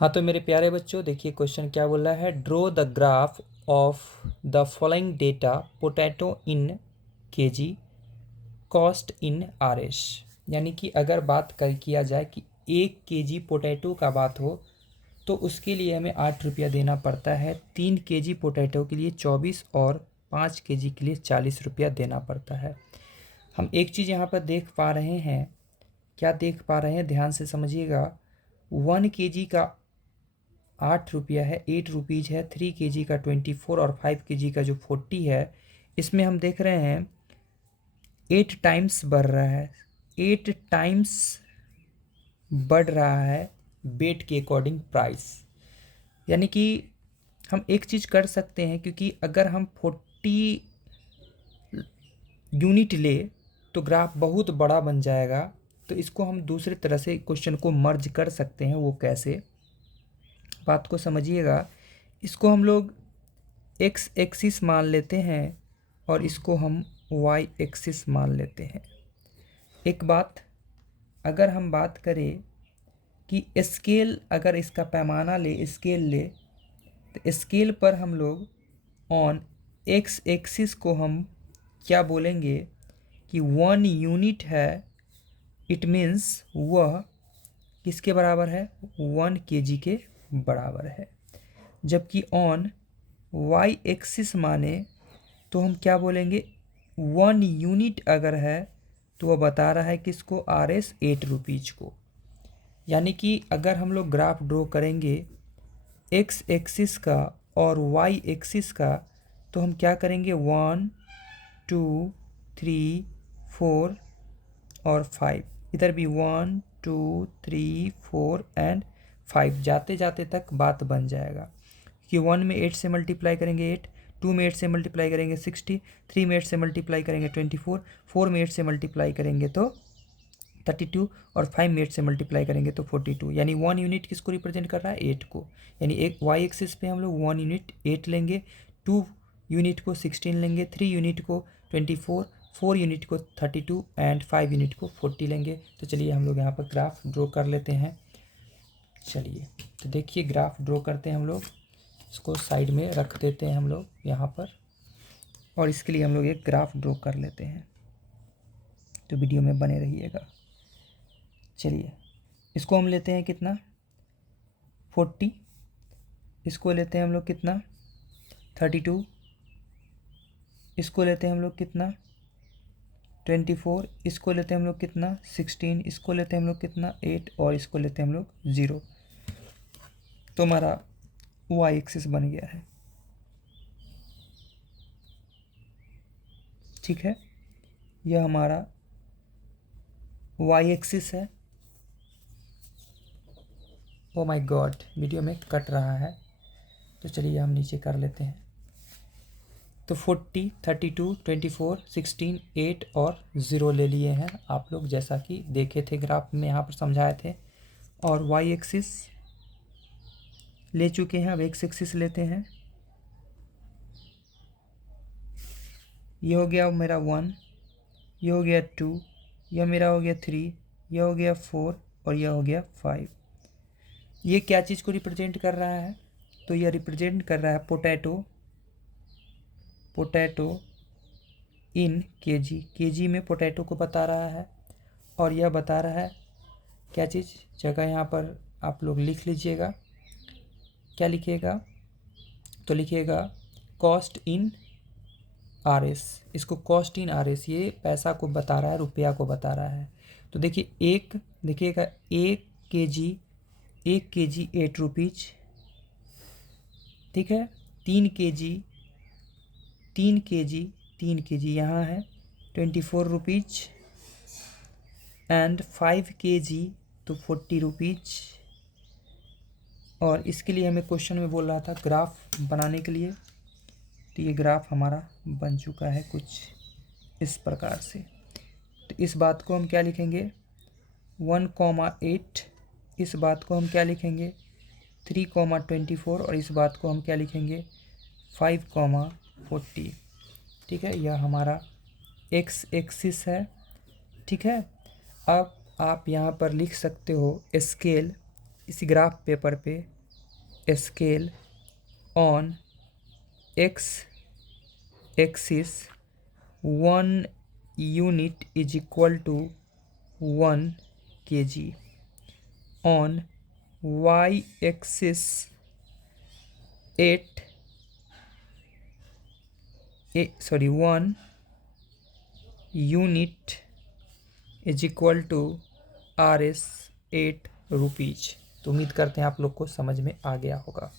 हाँ तो मेरे प्यारे बच्चों, देखिए क्वेश्चन क्या बोल रहा है। Draw the graph of the following data potato in KG cost in RS. यानी कि अगर बात कर किया जाए कि 1 केजी पोटैटो का बात हो तो उसके लिए हमें 8 रुपया देना पड़ता है, 3 केजी पोटैटो के लिए 24 और 5 केजी के लिए 40 रुपया देना पड़ता है। हम एक चीज़ यहाँ पर देख पा रहे हैं, क्या देख पा रहे हैं, ध्यान से समझिएगा। 1 केजी का 8 रुपया है, 8 रुपीज़ है, 3 केजी का 24 और 5 केजी का जो 40 है, इसमें हम देख रहे हैं 8 टाइम्स बढ़ रहा है, 8 टाइम्स बढ़ रहा है वेट के अकॉर्डिंग प्राइस। यानी कि हम एक चीज़ कर सकते हैं, क्योंकि अगर हम 40 यूनिट ले तो ग्राफ बहुत बड़ा बन जाएगा, तो इसको हम दूसरे तरह से क्वेश्चन को मर्ज कर सकते हैं। वो कैसे, बात को समझिएगा। इसको हम लोग एक्स एक्सिस मान लेते हैं और इसको हम वाई एक्सिस मान लेते हैं। एक बात, अगर हम बात करें कि स्केल, अगर इसका पैमाना ले, स्केल ले, तो स्केल पर हम लोग ऑन एक्स एक्सिस को हम क्या बोलेंगे कि 1 यूनिट है, इट मीन्स वह किसके बराबर है, 1 केजी के बराबर है। जबकि ऑन वाई एक्सिस माने तो हम क्या बोलेंगे, 1 यूनिट अगर है तो वह बता रहा है किसको, आरएस 8 रुपीज़ को। यानी कि अगर हम लोग ग्राफ ड्रॉ करेंगे एक्स एक्सिस का और वाई एक्सिस का, तो हम क्या करेंगे, 1 2 3 4 और 5, इधर भी 1 2 3 4 एंड 5, जाते जाते तक बात बन जाएगा कि 1 में 8 से मल्टीप्लाई करेंगे 8, 2 में 8 से मल्टीप्लाई करेंगे 60, 3 में 8 से मल्टीप्लाई करेंगे 24, 4 में 8 से मल्टीप्लाई करेंगे तो 32 और 5 में 8 से मल्टीप्लाई करेंगे तो 42। यानी 1 यूनिट किसको रिप्रेजेंट कर रहा है, 8 को। यानी एक वाई एक्सिस पे हम लोग 1 यूनिट 8 लेंगे, 2 यूनिट को 16 लेंगे, 3 यूनिट को 24, 4 यूनिट को 32 एंड 5 यूनिट को 40 लेंगे। तो चलिए हम लोग यहाँ पर ग्राफ ड्रॉ कर लेते हैं। चलिए तो देखिए ग्राफ ड्रॉ करते हैं हम लोग, इसको साइड में रख देते हैं हम लोग यहाँ पर, और इसके लिए हम लोग एक ग्राफ ड्रॉ कर लेते हैं। तो वीडियो में बने रहिएगा। चलिए इसको हम लेते हैं कितना, 40, इसको लेते हैं हम लोग कितना, 32, इसको लेते हैं हम लोग कितना, 24, इसको लेते हैं हम लोग कितना, 16, इसको लेते हैं हम लोग कितना, 8, और इसको लेते हैं हम लोग 0। तो हमारा वाई एक्सिस बन गया है। ठीक है, यह हमारा वाई एक्सिस है। ओ माय गॉड, वीडियो में कट रहा है, तो चलिए हम नीचे कर लेते हैं। तो 40, 32, 24, 16, 8 और 0 ले लिए हैं आप लोग, जैसा कि देखे थे ग्राफ में यहाँ पर समझाए थे। और वाई एक्सिस ले चुके हैं, अब एक्स एक्सिस लेते हैं। ये हो गया मेरा 1, ये हो गया 2, यह मेरा हो गया 3, यह हो गया 4 और यह हो गया 5। ये क्या चीज़ को रिप्रेजेंट कर रहा है, तो यह रिप्रेजेंट कर रहा है पोटैटो इन केजी। केजी में पोटैटो को बता रहा है, और यह बता रहा है क्या चीज़, जगह यहाँ पर आप लोग लिख लीजिएगा। क्या लिखिएगा, तो लिखिएगा कॉस्ट इन आरएस। इसको कॉस्ट इन आरएस, ये पैसा को बता रहा है, रुपया को बता रहा है। तो देखिए देखिएगा 1 केजी 8 रुपीज़, ठीक है। 3 केजी 3 केजी यहाँ है 24 रुपीज़, एंड 5 केजी तो 40 रुपीज़। और इसके लिए हमें क्वेश्चन में बोल रहा था ग्राफ बनाने के लिए, तो ये ग्राफ हमारा बन चुका है कुछ इस प्रकार से। तो इस बात को हम क्या लिखेंगे, 1,8, इस बात को हम क्या लिखेंगे 3,24, और इस बात को हम क्या लिखेंगे 5,40। ठीक है, यह हमारा एक्स एक्सिस है। ठीक है, अब आप यहाँ पर लिख सकते हो स्केल इस ग्राफ पेपर पे scale on x axis 1 unit is equal to 1 kg, on y axis 1 unit is equal to Rs 8 rupees. तो उम्मीद करते हैं आप लोग को समझ में आ गया होगा।